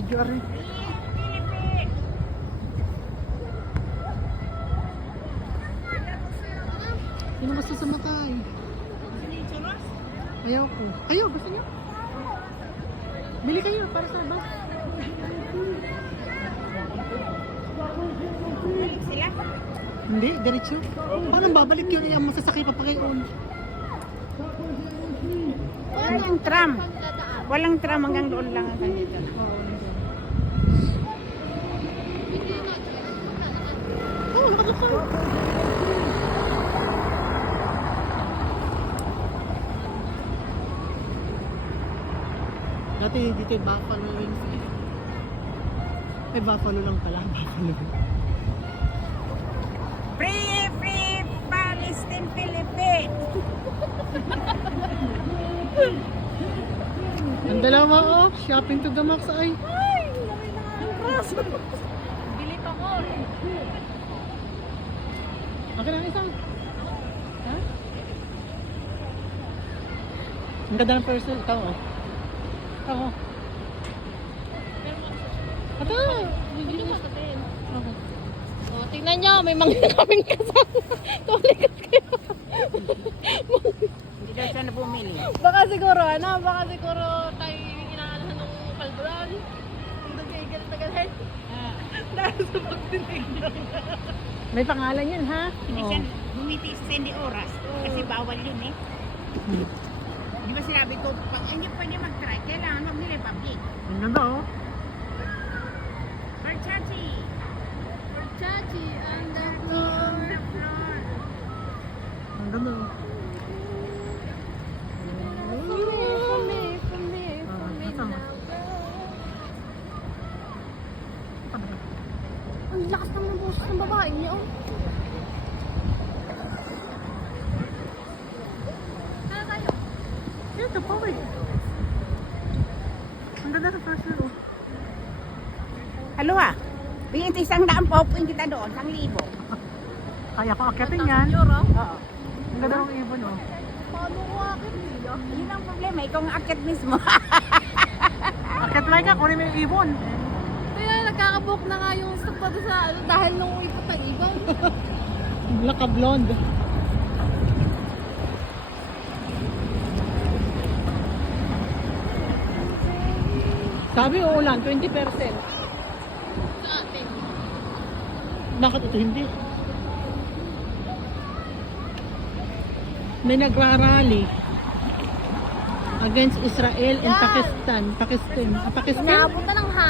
video rin. Sino gusto sumakay? Ayaw ko. Kayo, gusto niyo? Bili kayo para sa bus. Sila? Hindi, diretso. Paano babalik yun? Ay, ang masasakay pa pa kayo. Walang tram. Walang tram hanggang doon lang ang kanito. Oo, nakakasal. Dati dito yung Buffalo Wings. Ay, Buffalo lang pala. Buffalo. Free Palestine Philippines! Ang dalawa oh, shopping to the max ay. Ay! Dami na ang Bili pa ko. Akin ang isang. Ha? Ang ganda ng person. Ikaw oh. Ako. Ito. Hindi mo sabihin. Okay. Oh, tingnan nyo, may mga kaming kasama. Tulikat kayo. Hindi daw siya na bumili. Baka siguro, baka siguro tayo inaanahan ng kalbulan. Hindi kayo galit-galit. Dahil sa pagtinignan. May pangalan yan ha? Hindi siya bumiti sa Sandy Oras. Kasi bawal yun eh. Di ba sinabi ko, pag hindi pwede mag-try, kailangan huwag nila public. Ang ganda oh. Marchachi! Chachi on the On the floor. Ang ganda oh. For me Nasaan? now. Ang lakas naman ng boses ng babae niya, oh. Kaya tayo. Ito pa eh. Ang ganda ng person oh. Halo ah! Bigyan ito 100 po, puwing kita doon, 1,000. Kaya ko akitin yan. Euro. Oo. Ang ganda ng ibon oh. Paano ko akit niya? Yun ang problema, ikaw ang akit mismo. Akit lang ka, kunin mo yung ibon. Kaya nagkakabook na nga yung stock pa sa ano dahil nung ikot ng ibon. Black ka blonde. Sabi uulan, 20%. Sa atin. Bakit ito hindi? May nagrarally against Israel and Pakistan. Pakistan. Naabot na ng